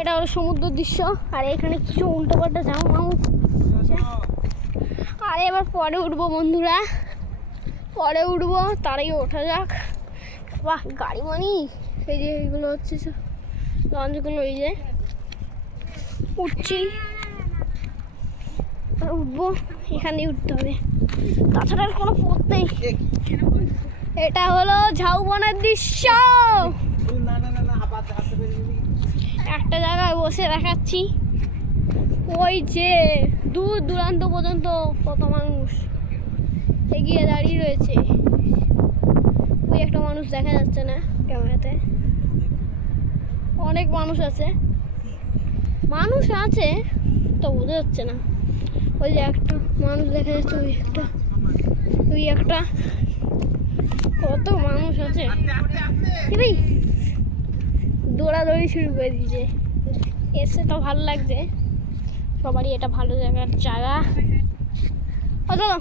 এটা হলো সমুদ্র দৃশ্য। আর এখানে কিছু উল্টো পাল্টা জামা মামু। আর এবার পরে উঠবো বন্ধুরা, পরে উঠবো, তারই ওঠা যাক। বাহ গাড়ি মানি, এই যে এগুলো হচ্ছে লঞ্চগুলো, এই যে উঠছি, উঠবো, এখানেই উঠতে হবে, তাছাড়া আর কোনো পথ নেই। এটা হলো ঝাউবনের দৃশ্য। একটা জায়গায় বসে দেখাচ্ছি, ওই যে দূর দূরান্ত পর্যন্ত কত মানুষ এগিয়ে দাঁড়িয়ে রয়েছে। ওই একটা মানুষ দেখা যাচ্ছে না ক্যামেরাতে, অনেক মানুষ আছে, মানুষ আছে তো বোঝা যাচ্ছে না। ওই যে একটা মানুষ দেখা যাচ্ছে, ওই একটা কত মানুষ আছে, ভাই দৌড়াদৌড়ি শুরু করে দিয়েছে। এসে তো ভালো লাগছে, সবারই এটা ভালো জায়গা। ও চলো।